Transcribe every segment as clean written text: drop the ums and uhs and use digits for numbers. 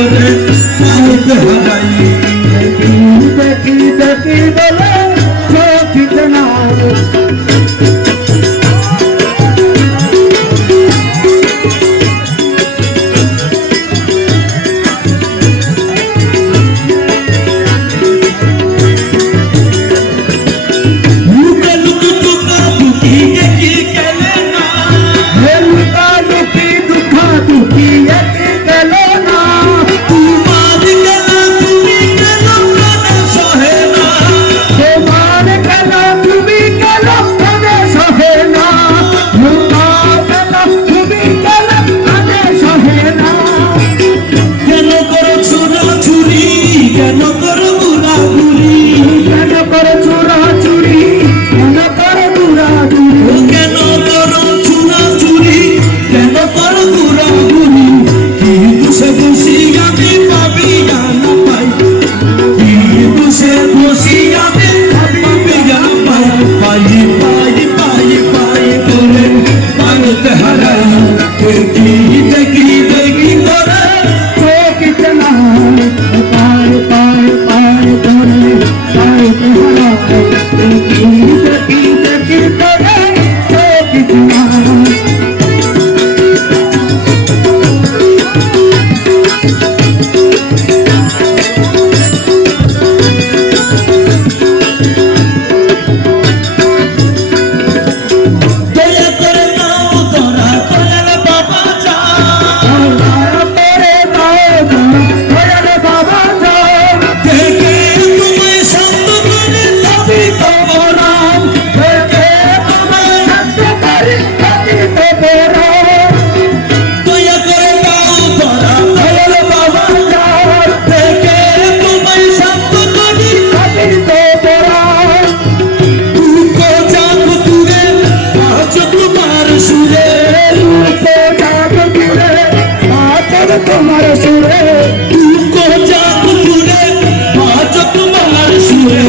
করে পাইতে হারাই দেখি দেখি বলে চোখিত না तुम्हारे सुरे तुमको जाप सुरे आज तुम्हारे सुरे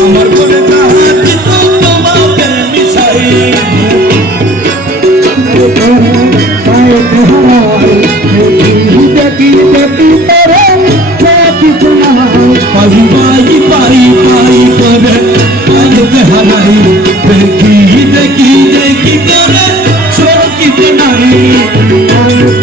अमर करे कहानी तो तुम्हारे मिसाई देखी देखी तेरे कितना पाई पाई पाई पाई करे पाई हराई देखी देखी देखी तेरे कितना